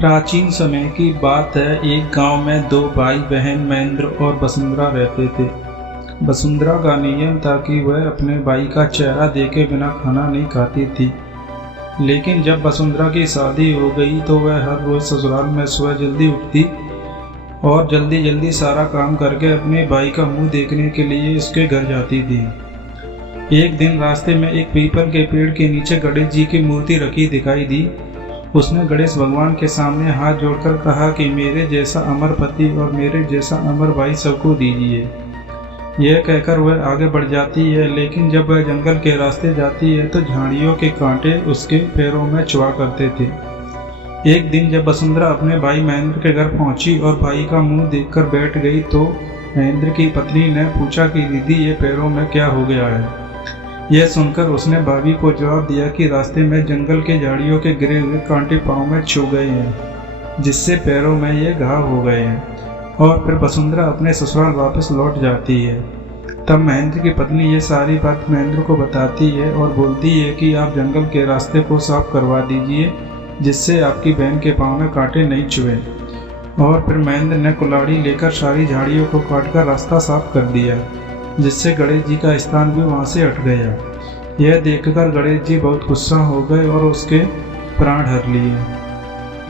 प्राचीन समय की बात है। एक गांव में दो भाई बहन महेंद्र और वसुंधरा रहते थे। वसुंधरा का नियम था कि वह अपने भाई का चेहरा देखे बिना खाना नहीं खाती थी। लेकिन जब वसुंधरा की शादी हो गई तो वह हर रोज ससुराल में सुबह जल्दी उठती और जल्दी जल्दी सारा काम करके अपने भाई का मुंह देखने के लिए उसके घर जाती थी। एक दिन रास्ते में एक पीपल के पेड़ के नीचे गणेश जी की मूर्ति रखी दिखाई दी। उसने गणेश भगवान के सामने हाथ जोड़कर कहा कि मेरे जैसा अमर पति और मेरे जैसा अमर भाई सबको दीजिए। यह कहकर वह आगे बढ़ जाती है, लेकिन जब वह जंगल के रास्ते जाती है तो झाड़ियों के कांटे उसके पैरों में चुभा करते थे। एक दिन जब वसुंधरा अपने भाई महेंद्र के घर पहुंची और भाई का मुंह देखकर बैठ गई तो महेंद्र की पत्नी ने पूछा कि दीदी ये पैरों में क्या हो गया है। यह सुनकर उसने भाभी को जवाब दिया कि रास्ते में जंगल के झाड़ियों के गिरे हुए कांटे पाँव में छू गए हैं, जिससे पैरों में ये घाव हो गए हैं। और फिर वसुंधरा अपने ससुराल वापस लौट जाती है। तब महेंद्र की पत्नी ये सारी बात महेंद्र को बताती है और बोलती है कि आप जंगल के रास्ते को साफ करवा दीजिए, जिससे आपकी बहन के पाँव में कांटे नहीं चुभे। और फिर महेंद्र ने कुल्हाड़ी लेकर सारी झाड़ियों को काटकर रास्ता साफ कर दिया, जिससे गणेश जी का स्थान भी वहां से हट गया। यह देखकर गणेश जी बहुत गुस्सा हो गए और उसके प्राण हर लिए।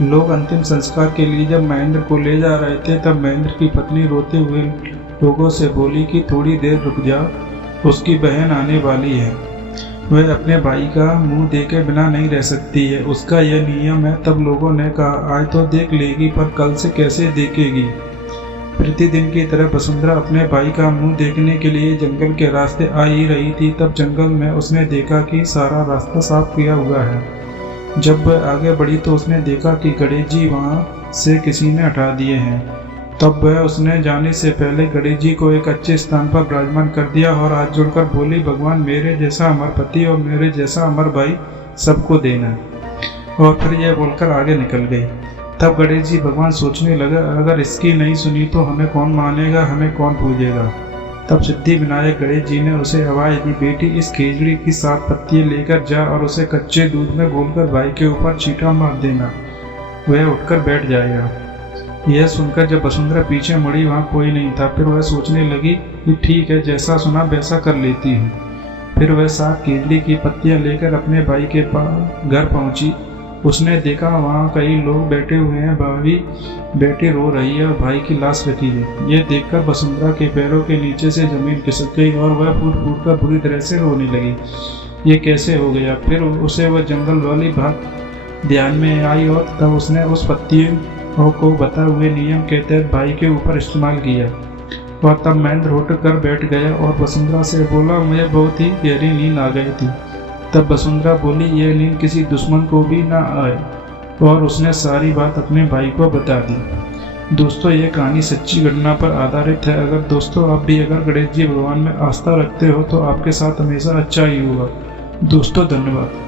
लोग अंतिम संस्कार के लिए जब महेंद्र को ले जा रहे थे तब महेंद्र की पत्नी रोते हुए लोगों से बोली कि थोड़ी देर रुक जाओ, उसकी बहन आने वाली है। वह अपने भाई का मुंह देखे बिना नहीं रह सकती है, उसका यह नियम है। तब लोगों ने कहा आज तो देख लेगी पर कल से कैसे देखेगी। प्रतिदिन की तरह वसुंधरा अपने भाई का मुंह देखने के लिए जंगल के रास्ते आ ही रही थी। तब जंगल में उसने देखा कि सारा रास्ता साफ किया हुआ है। जब वह आगे बढ़ी तो उसने देखा कि गणेश जी वहां से किसी ने हटा दिए हैं। तब वह उसने जाने से पहले गणेश जी को एक अच्छे स्थान पर विराजमान कर दिया और हाथ जोड़कर बोली, भगवान मेरे जैसा अमर पति और मेरे जैसा अमर भाई सबको देना। और फिर यह बोलकर आगे निकल गई। तब गणेश जी भगवान सोचने लगा, अगर इसकी नहीं सुनी तो हमें कौन मानेगा, हमें कौन पूजेगा। तब सिद्धि विनायक गणेश जी ने उसे आवाज दी, बेटी इस खिचड़ी की 7 पत्तियां लेकर जा और उसे कच्चे दूध में घोलकर भाई के ऊपर छींटा मार देना, वह उठकर बैठ जाएगा। यह सुनकर जब वसुंधरा पीछे मुड़ी वहाँ कोई नहीं था। फिर वह सोचने लगी कि ठीक है, जैसा सुना वैसा कर लेती हूँ। फिर वह 7 खिचड़ी की पत्तियां लेकर अपने भाई के घर पहुंची। उसने देखा वहाँ कई लोग बैठे हुए हैं, भाभी बेटी रो रही है और भाई की लाश रखी है। ये देखकर वसुंधरा के पैरों के नीचे से जमीन खिसक गई और वह फूट फूट कर बुरी तरह से रोने लगी। ये कैसे हो गया। फिर उसे वह जंगल वाली बात ध्यान में आई और तब उसने उस पत्तियों को बताए हुए नियम के तहत भाई के ऊपर इस्तेमाल किया। और तब महेंद्र उठ कर बैठ गया और वसुंधरा से बोला, मुझे बहुत ही गहरी नींद आ गई थी। तब वसुंधरा बोली, यह नींद किसी दुश्मन को भी ना आए। और उसने सारी बात अपने भाई को बता दी। दोस्तों ये कहानी सच्ची घटना पर आधारित है। अगर दोस्तों आप भी अगर गणेश जी भगवान में आस्था रखते हो तो आपके साथ हमेशा अच्छा ही होगा। दोस्तों धन्यवाद।